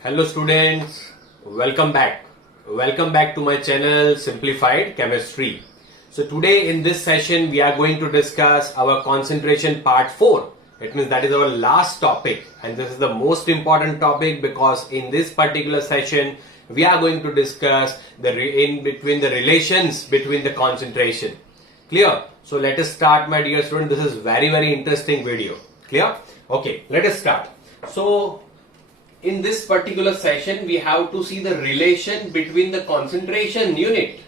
Hello students, welcome back. Welcome back to my channel Simplified Chemistry. So today in this session we are going to discuss our concentration part 4. It means that is our last topic and this is the most important topic because in this particular session we are going to discuss the relations between the concentration. Clear? So let us start my dear student. This is very interesting video. Clear? Okay, let us start. So in this particular session, we have to see the relation between the concentration unit.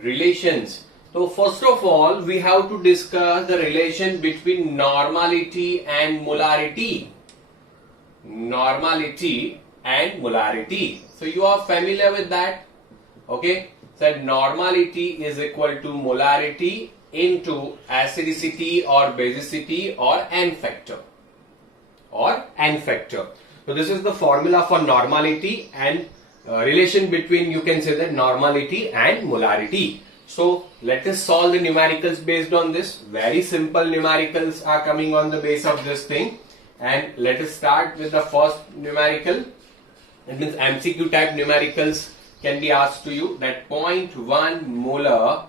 Relations. So first of all, we have to discuss the relation between normality and molarity. Normality and molarity. So you are familiar with that? Okay. So normality is equal to molarity into acidicity or basicity or N factor. So this is the formula for normality and relation between, you can say that, normality and molarity. So let us solve the numericals based on this. Very simple numericals are coming on the base of this thing. And let us start with the first numerical. It means MCQ type numericals can be asked to you that 0.1 molar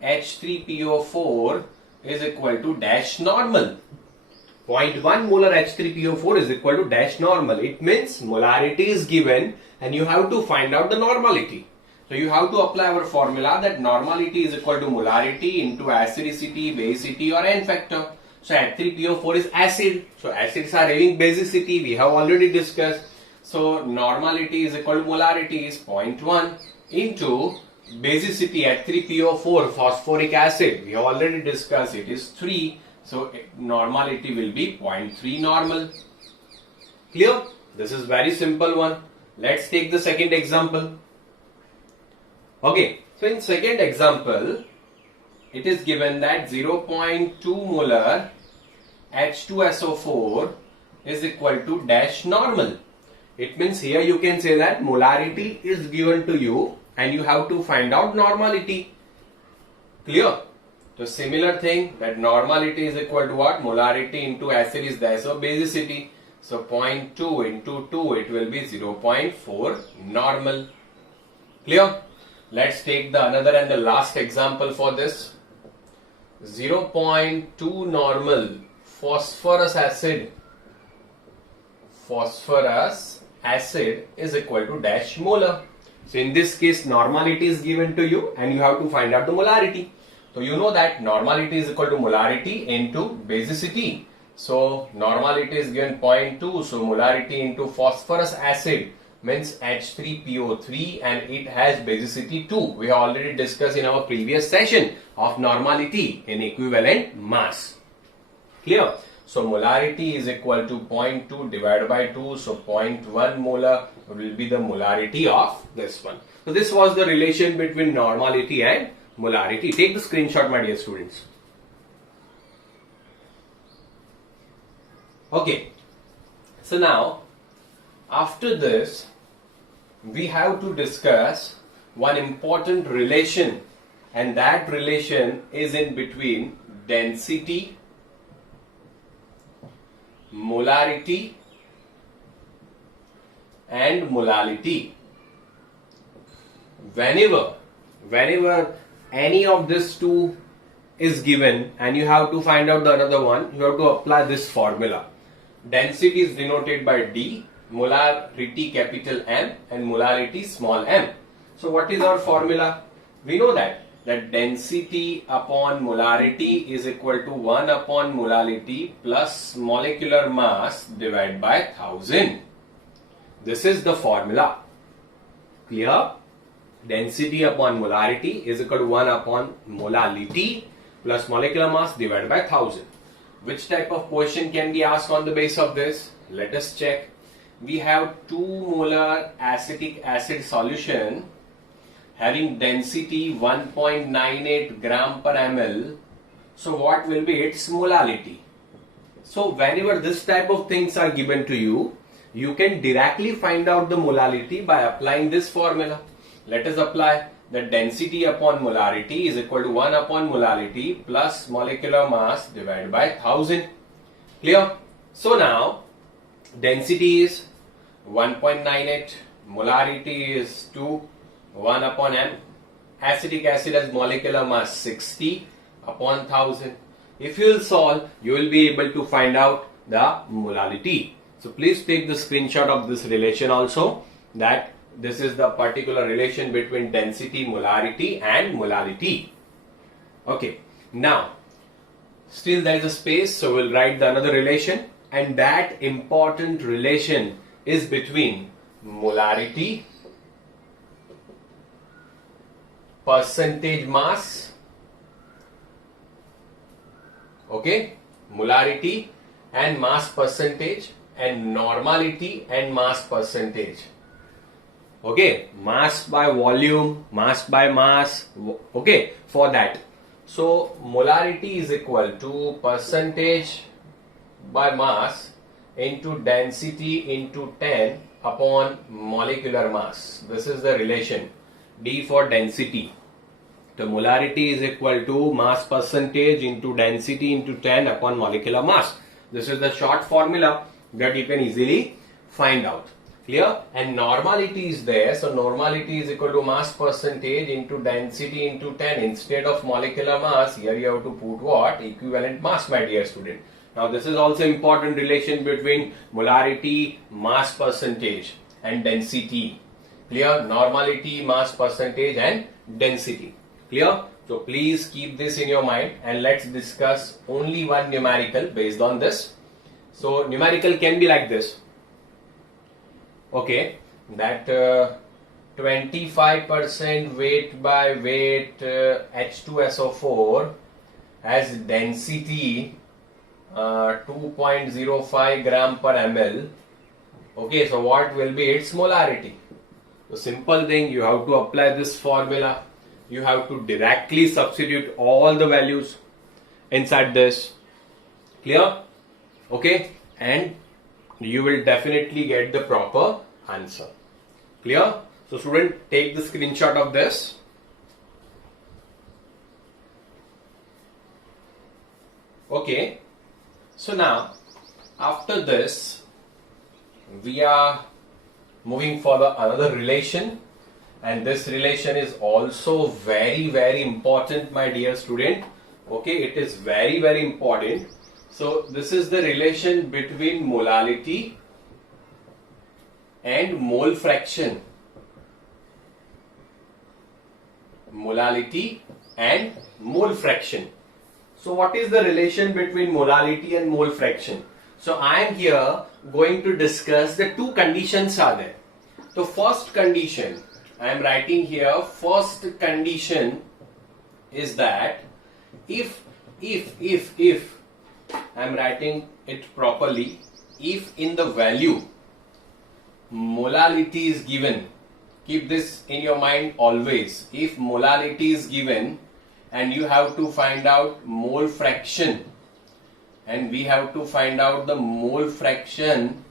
H3PO4 is equal to dash normal. 0.1 molar H3PO4 is equal to dash normal. It means molarity is given and you have to find out the normality. So you have to apply our formula that normality is equal to molarity into acidicity, basicity or N factor. So H3PO4 is acid. So acids are having basicity. We have already discussed. So normality is equal to molarity is 0.1 into basicity H3PO4 phosphoric acid. We have already discussed it is 3. So normality will be 0.3 normal. Clear? This is very simple one. Let's take the second example. Okay. So in second example, it is given that 0.2 molar H2SO4 is equal to dash normal. It means here you can say that molarity is given to you and you have to find out normality. Clear? So similar thing that normality is equal to what? Molarity into acid is there. So basicity. So 0.2 into 2 it will be 0.4 normal. Clear? Let's take the another and the last example for this. 0.2 normal phosphorus acid. Phosphorus acid is equal to dash molar. So in this case normality is given to you and you have to find out the molarity. So you know that normality is equal to molarity into basicity. So normality is given 0.2. So molarity into phosphorus acid means H3PO3 and it has basicity 2. We have already discussed in our previous session of normality in equivalent mass. Clear? So molarity is equal to 0.2 divided by 2. So 0.1 molar will be the molarity of this one. So this was the relation between normality and molarity. Take the screenshot, my dear students. Okay. So now, after this, we have to discuss one important relation, and that relation is in between density, molarity, and molality. Whenever any of these two is given and you have to find out the another one, you have to apply this formula. Density is denoted by D, molarity capital M and molarity small m. So what is our formula? We know that density upon molarity is equal to 1 upon molality plus molecular mass divided by 1000. This is the formula. Clear? Density upon molarity is equal to 1 upon molality plus molecular mass divided by 1000. Which type of question can be asked on the base of this? Let us check. We have 2 molar acetic acid solution having density 1.98 gram per ml. So what will be its molality? So whenever this type of things are given to you, you can directly find out the molality by applying this formula. Let us apply the density upon molarity is equal to 1 upon molality plus molecular mass divided by 1000. Clear? So now density is 1.98. Molarity is 2, 1 upon m. Acetic acid has molecular mass 60 upon 1000. If you will solve, you will be able to find out the molality. So please take the screenshot of this relation also, that this is the particular relation between density, molarity and molality. Okay, now still there is a space, so we'll write the another relation, and that important relation is between molarity, percentage mass, okay, molarity and mass percentage, and normality and mass percentage. Okay, mass by volume, mass by mass, okay, for that. So molarity is equal to percentage by mass into density into 10 upon molecular mass. This is the relation. D for density. The molarity is equal to mass percentage into density into 10 upon molecular mass. This is the short formula that you can easily find out. Clear? And normality is there. So normality is equal to mass percentage into density into 10. Instead of molecular mass, here you have to put what? Equivalent mass, my dear student. Now this is also important relation between molarity, mass percentage and density. Clear? Normality, mass percentage and density. Clear? So please keep this in your mind, and let's discuss only one numerical based on this. So numerical can be like this. Okay, that 25% weight by weight H2SO4 has density 2.05 gram per ml. Okay, so what will be its molarity? So simple thing, you have to apply this formula. You have to directly substitute all the values inside this. Clear? Okay, and you will definitely get the proper answer. Clear? So student, take the screenshot of this. Okay, so now after this we are moving for the another relation, and this relation is also very important, my dear student. Okay, it is very important. So this is the relation between molality and mole fraction. Molality and mole fraction. So what is the relation between molality and mole fraction? So I am here going to discuss the two conditions are there. So first condition, I am writing here, first condition is that if I am writing it properly, if in the value molality is given, keep this in your mind always, if molality is given and you have to find out mole fraction, and we have to find out the mole fraction.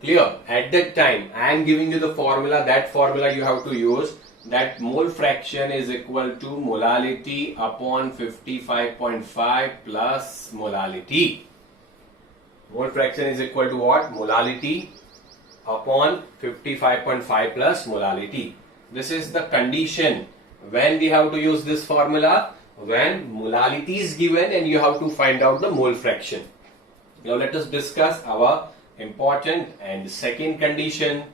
Clear? At that time I am giving you the formula, that formula you have to use, that mole fraction is equal to molality upon 55.5 plus molality. Mole fraction is equal to what? Molality upon 55.5 plus molality. This is the condition when we have to use this formula, when molality is given and you have to find out the mole fraction. Now let us discuss our important and second condition.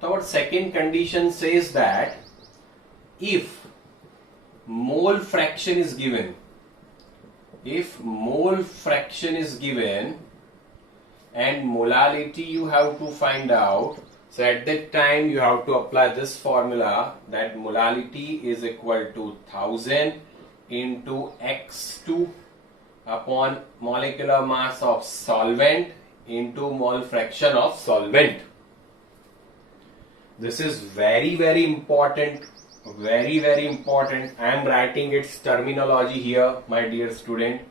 So our second condition says that if mole fraction is given, and molality you have to find out, so at that time you have to apply this formula, that molality is equal to 1000 into X2 upon molecular mass of solvent into mole fraction of solvent. This is very important, very important. I am writing its terminology here, my dear student.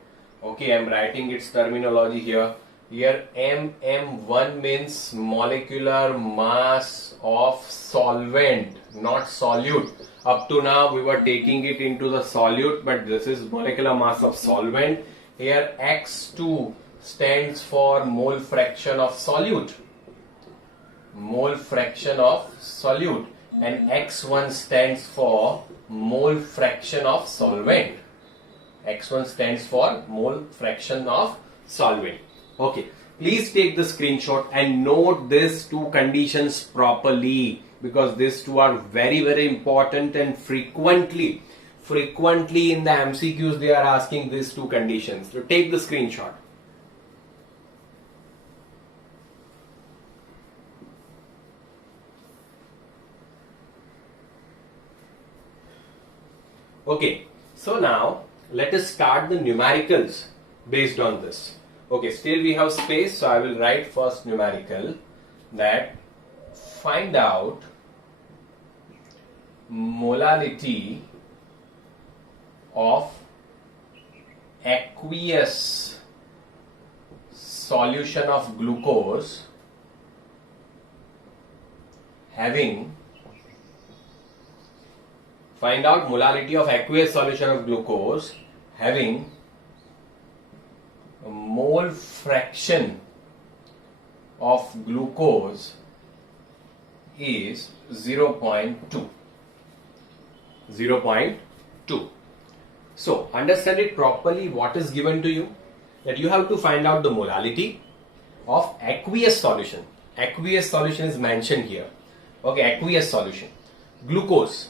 Okay, I am writing its terminology here. Here MM1 means molecular mass of solvent, not solute. Up to now we were taking it into the solute, but this is molecular mass of solvent. Here X2 stands for mole fraction of solute. mole fraction of solute, and X1 stands for mole fraction of solvent. X1 stands for mole fraction of solvent. Okay, please take the screenshot and note these two conditions properly, because these two are very important, and frequently in the MCQs they are asking these two conditions. So take the screenshot. Okay, so now let us start the numericals based on this. Okay, still we have space, so I will write first numerical, that find out molality of aqueous solution of glucose having find out molality of aqueous solution of glucose having a mole fraction of glucose is 0.2. 0.2. So understand it properly. What is given to you? That you have to find out the molality of aqueous solution. Aqueous solution is mentioned here. Okay, aqueous solution. Glucose,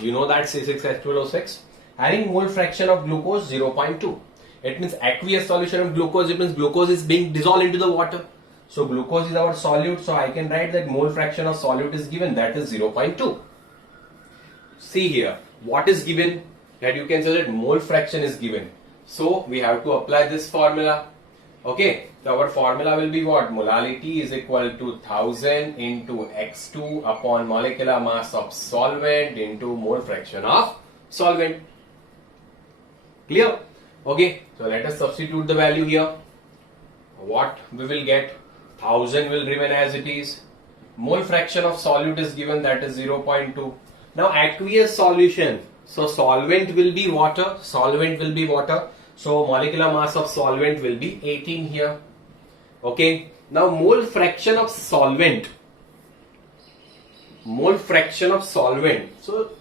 you know that C6H12O6 having mole fraction of glucose 0.2. It means aqueous solution of glucose, it means glucose is being dissolved into the water. So glucose is our solute, so I can write that mole fraction of solute is given, that is 0.2. See here, what is given? That you can say that mole fraction is given. So we have to apply this formula. Okay, so our formula will be what? Molality is equal to 1000 into X2 upon molecular mass of solvent into mole fraction of solvent. Clear? Okay, so let us substitute the value here. What we will get? 1000 will remain as it is. Mole fraction of solute is given, that is 0.2. Now aqueous solution. So solvent will be water. So molecular mass of solvent will be 18 here. Okay. Now mole fraction of solvent. So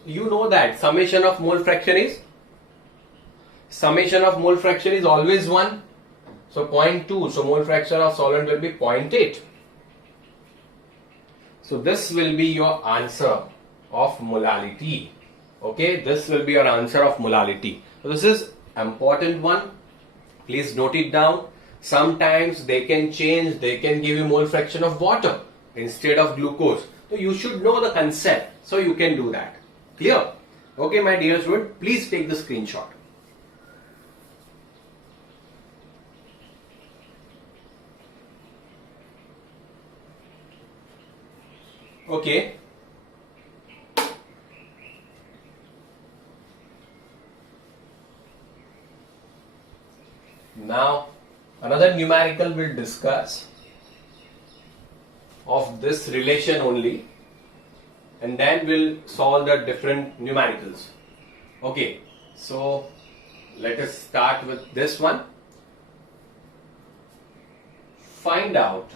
you know that summation of mole fraction is always 1. So 0.2. So mole fraction of solvent will be 0.8. So this will be your answer of molality. Okay, this will be your answer of molality. So this is important one. Please note it down. Sometimes they can change, they can give you mole fraction of water instead of glucose. So you should know the concept, so you can do that. Clear? Okay, my dear student, please take the screenshot. Okay. Now another numerical we'll discuss of this relation only, and then we'll solve the different numericals. Okay, so let us start with this one. Find out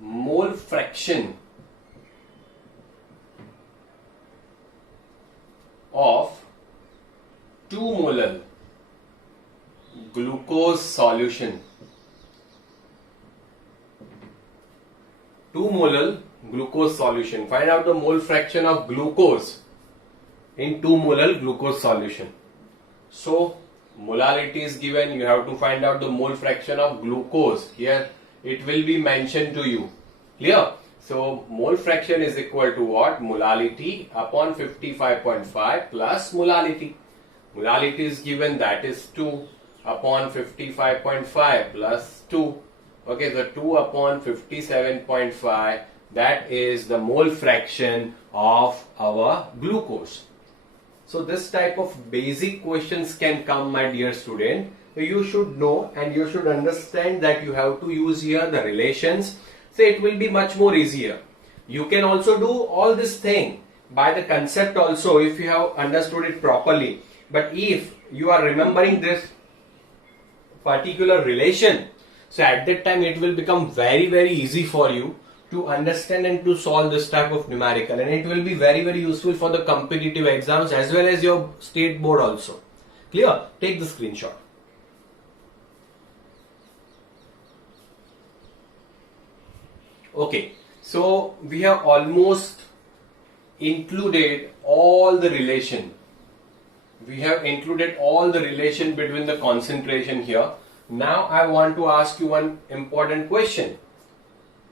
mole fraction of 2 molar glucose solution. 2 molar glucose solution. Find out the mole fraction of glucose in 2 molar glucose solution. So molality is given, you have to find out the mole fraction of glucose. Here it will be mentioned to you. Clear? So mole fraction is equal to what? Molality upon 55.5 plus molality. Molality is given, that is 2 upon 55.5 plus 2. Okay, the 2 upon 57.5, that is the mole fraction of our glucose. So this type of basic questions can come, my dear student. So you should know and you should understand that you have to use here the relations. So it will be much more easier. You can also do all this thing by the concept also if you have understood it properly. But if you are remembering this particular relation, So at that time it will become very easy for you to understand and to solve this type of numerical, and it will be very useful for the competitive exams as well as your state board also. Clear? Take the screenshot. Okay, so we have almost included all the relation. We have included all the relation between the concentration here. Now I want to ask you one important question,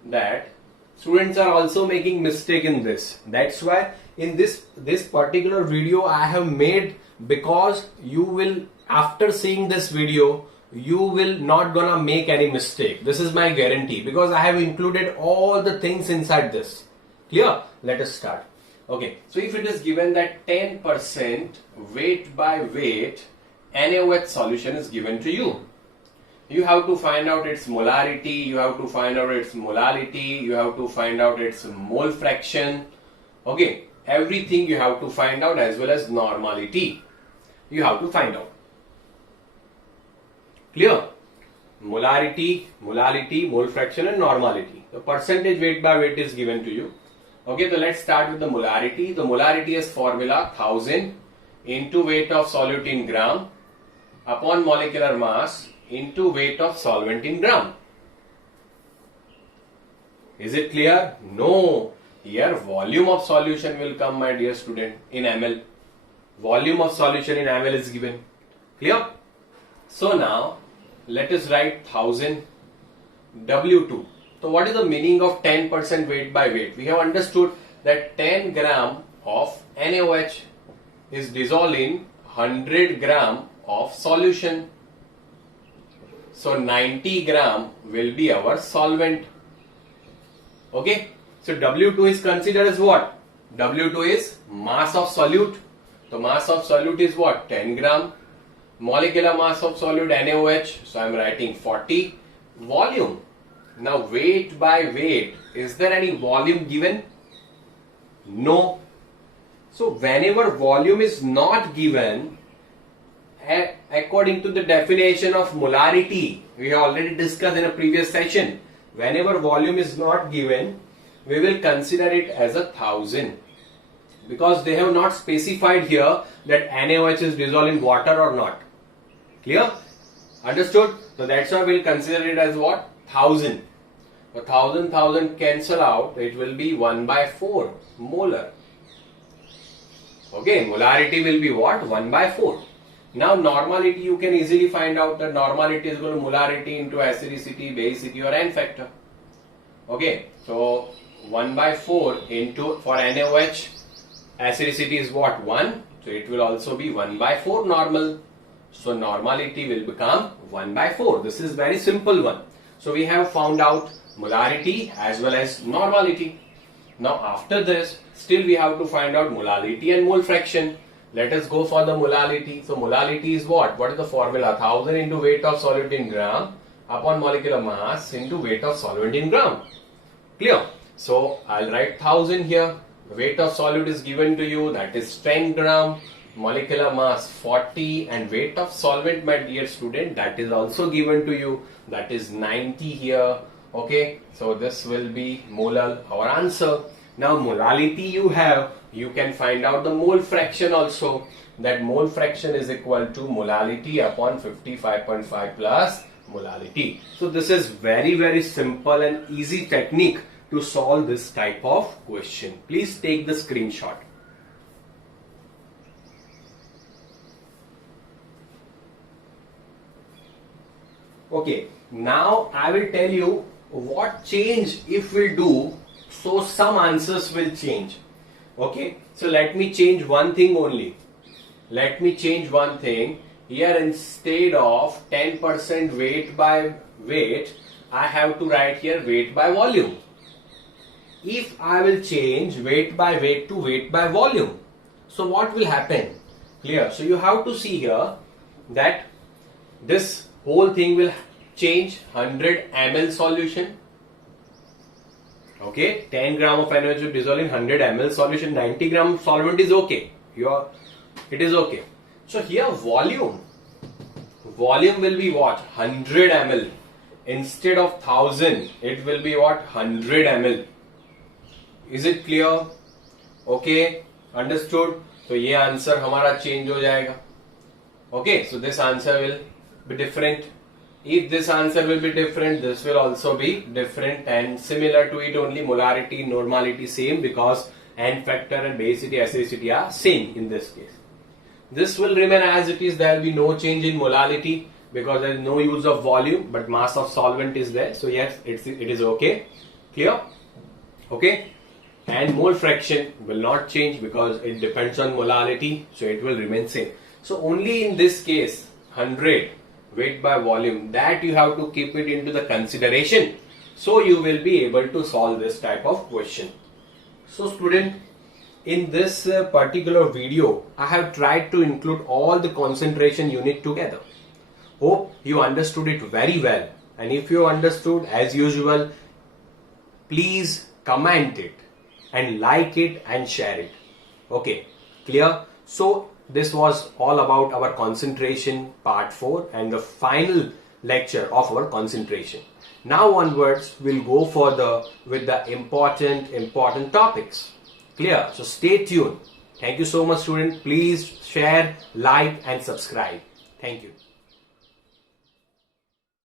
that students are also making mistake in this. That's why in this particular video I have made, because you will, after seeing this video, you will not gonna make any mistake. This is my guarantee, because I have included all the things inside this. Clear? Let us start. Okay, so if it is given that 10% weight by weight NaOH solution is given to you, you have to find out its molarity, you have to find out its molality, you have to find out its mole fraction. Okay, everything you have to find out, as well as normality you have to find out. Clear? Molarity, molality, mole fraction and normality. The percentage weight by weight is given to you. Okay, so let's start with the molarity. The molarity is formula 1000 into weight of solute in gram upon molecular mass into weight of solvent in gram. Is it clear? No. Here volume of solution will come, my dear student, in ml. Volume of solution in ml is given. Clear? So now let us write 1000 W2. So what is the meaning of 10% weight by weight? We have understood that 10 gram of NaOH is dissolved in 100 gram of solution. So 90 gram will be our solvent. Okay. So W2 is considered as what? W2 is mass of solute. So mass of solute is what? 10 gram. Molecular mass of solute NaOH. So I am writing 40. Volume. Now weight by weight. Is there any volume given? No. So whenever volume is not given, according to the definition of molarity, we have already discussed in a previous session, whenever volume is not given, we will consider it as 1000, because they have not specified here that NaOH is dissolved in water or not. Clear? Understood? So that's why we will consider it as what? 1000. So 1000 cancel out, it will be 1 by 4 molar. Okay, molarity will be what? 1 by 4. Now normality, you can easily find out that normality is equal to molarity into acidicity, basicity or N factor. Okay, so 1 by 4 into, for NaOH, acidicity is what? 1. So it will also be 1 by 4 normal. So normality will become 1 by 4. This is very simple one. So we have found out molarity as well as normality. Now after this, still we have to find out molality and mole fraction. Let us go for the molality. So molality is what? What is the formula? 1000 into weight of solute in gram upon molecular mass into weight of solvent in gram. Clear? So I'll write 1000 here. The weight of solute is given to you, that is 10 gram. Molecular mass 40, and weight of solvent, my dear student, that is also given to you, that is 90 here. Okay, so this will be molar, our answer. Now molality you have, you can find out the mole fraction also. That mole fraction is equal to molality upon 55.5 plus molality. So this is very simple and easy technique to solve this type of question. Please take the screenshot. Okay, now I will tell you what change if we do, so some answers will change. Okay, so let me change one thing only. Let me change one thing. Here instead of 10% weight by weight, I have to write here weight by volume. If I will change weight by weight to weight by volume, so what will happen? Clear? So you have to see here that this whole thing will change 100 ml solution. Okay, 10 gram of NaOH will dissolve in 100 ml solution. 90 gram solvent is okay. It is okay. So here volume will be what? 100 ml. instead of 1000 it will be what, 100 ml. Is it clear? Okay, understood? तो ये answer हमारा change हो जाएगा. Okay, so this answer will be different. If this answer will be different, this will also be different, and similar to it only, molarity, normality same, because N factor and basicity, acidity are same in this case. This will remain as it is. There will be no change in molality because there is no use of volume, but mass of solvent is there. So yes, it is okay. Clear? Okay. And mole fraction will not change because it depends on molality, so it will remain same. So only in this case, 100 weight by volume, that you have to keep it into the consideration, so you will be able to solve this type of question. So student, in this particular video, I have tried to include all the concentration unit together. Hope you understood it very well, and if you understood, as usual, please comment it and like it and share it. Okay, clear? So this was all about our concentration part 4 and the final lecture of our concentration. Now onwards we'll go further with the important topics. Clear? So stay tuned. Thank you so much student. Please share, like and subscribe. Thank you.